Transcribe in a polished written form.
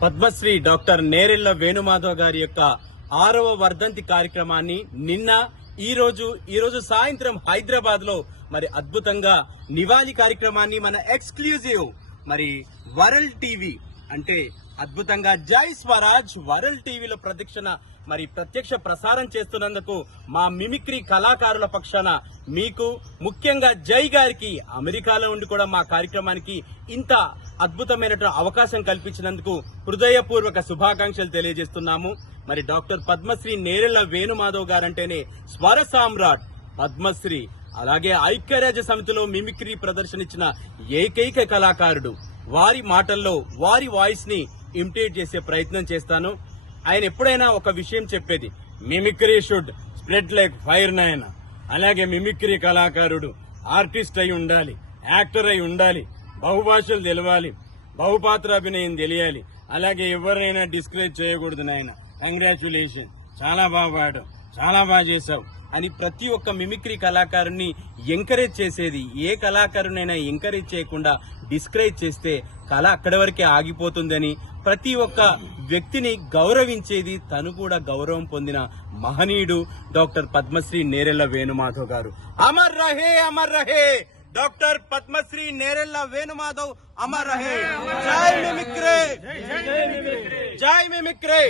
Padmashri doctor Nerella Venumadhav గారి యొక్క 6వ వర్ధంతి కార్యక్రమాన్ని నిన్న ఈ రోజు సాయంత్రం హైదరాబాద్ లో మరి అద్భుతంగా నివాళి కార్యక్రమాన్ని మన ఎక్స్క్లూజివ్ మరి వరల్డ్ టీవీ అంటే అద్భుతంగా జై స్వరాజ్ వరల్డ్ టీవీలో ప్రత్యక్ష ప్రసారం చేస్తున్నందుకు మా మిమిక్రీ కళాకారుల పక్షాన మీకు ముఖ్యంగా జై గారికి అమెరికాలో ఉండి కూడా మా కార్యక్రమానికి ఇంత అద్భుతమైన అవకాశం కల్పించినందుకు హృదయపూర్వక శుభాకాంక్షలు తెలియజేస్తున్నాము. మరి డాక్టర్ పద్మశ్రీ నేరెళ్ల వేణుమాధవ్ గారంటేనే స్వర సామ్రాట్ పద్మశ్రీ, అలాగే ఐక్యరాజ్య సమితిలో మిమిక్రీ ప్రదర్శనిచ్చిన ఏకైక కళాకారుడు. వారి మాటల్లో వారి వాయిస్ ని ఇమిటేట్ చేసే ప్రయత్నం చేస్తాను. ఆయన ఎప్పుడైనా ఒక విషయం చెప్పేది, mimicry should spread like fire నాయన. అలాగే మిమిక్రీ కళాకారుడు ఆర్టిస్ట్ అయి ఉండాలి, యాక్టర్ అయి ఉండాలి, బహుభాషలు తెలవాలి, బహుపాత్రాభినయం తెలియాలి, అలాగే ఎవరైనా డిస్కరేజ్ చేయకూడదు నాయన. కంగ్రాచులేషన్, చాలా బాగా పాడావు, చాలా బాగా చేశావు అని ప్రతి ఒక్క మిమిక్రీ కళాకారుని ఎంకరేజ్ చేసేది. ఏ కళాకారునైనా ఎంకరేజ్ చేయకుండా డిస్కరేజ్ చేస్తే కళ అక్కడి వరకే ఆగిపోతుందని, ప్రతి ఒక్క వ్యక్తిని గౌరవించేది, తను కూడా గౌరవం పొందిన మహనీయుడు డాక్టర్ పద్మశ్రీ నేరెళ్ల వేణుమాధవ్ గారు. అమర్ రహే డాక్టర్ పద్మశ్రీ నేరెళ్ల వేణుమాధవ్, అమర్ రహే. జై మిమిక్రీ, జై మిమిక్రీ.